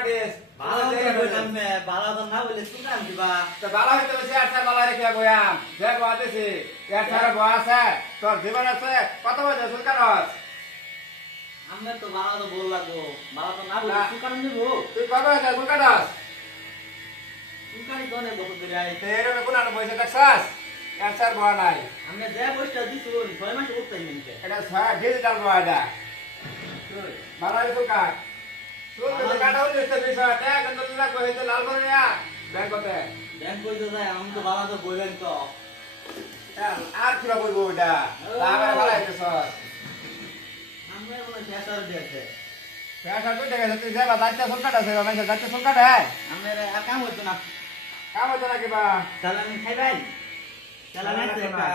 কাটিস বালা তো বললাম বালা তো না বলে সুকান দিবা তো বালা হইতে বসে আর বালা রেখে বয়াম যে বাতেছি এর ছাড়া বয়া আছে তোর জীবন আছে কত বছর সুলকানস আমরা তো বালা তো বল লাগবো বালা তো না বলে সুকান দিব তুই কবে হইতে সুলকানস সুকানি তো নে বহুত করে আই তেরে কোন আনো পয়সা দেখছাস এর ছাড়া বয়া নাই আমরা যে বইটা দিছুন 6 মাস উঠতাই নিতে এটা ডিজিটাল বয়া এটা বালা হইতো কাট তুই তো কাটা হইতে বিষয় তে কিন্তু তুই কইতে লাল করে না ব্যাংকতে ব্যাংক কইতে যায় আমি তো বালা তো বইলেন তো আর কি বলবো এটা তারপরে বালা হইতেছস আমরা বলে ফেসার দিয়েছে ফ্যাশন কই টাকা তুই যাবা দাঁতটা সরকার আছে না দাঁতটা সরকার হ্যাঁ আমরা আর কাম হতো না কাম হতো নাকি বা তাহলে আমি খাইবাই তাহলে না তো একটা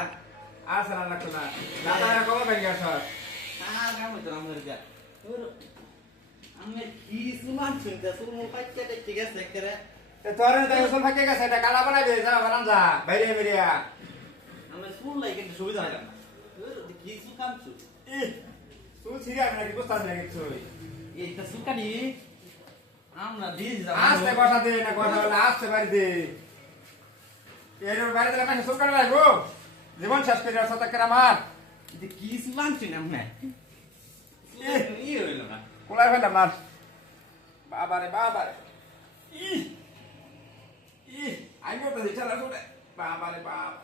আর সারা লাগতো না দাঁতটা কবে ভেঙে আসছ কাম হতো না আমাদের যা আমি কি সুমান শুনতে সুমু পাইতে ঠিক আছে করে তে তোর তো উসল ফাকে গেছে এটা কালা বানাইবে যা বানান যা বাইরে মেরিয়া আমরা স্কুল লাই কিন্তু সুবিধা হয় না কি সুকাম সু ই তুই সিরিয়াস নাকি বুঝতাছ না কিছু এইটা সুকানি আমরা দিয়ে যাব আস্তে কথা দে না কথা বলে আস্তে বাড়ি দে এর বাড়ি দিলে না সরকার লাগবো জীবন শেষ করে আসা তাকে আমার এটা কি সুমান শুন আমরা ই হইল না কোলাই ফেলা মার বাবারে বাবারে ই ই আইও তো চালা শুনে বাবারে বাবা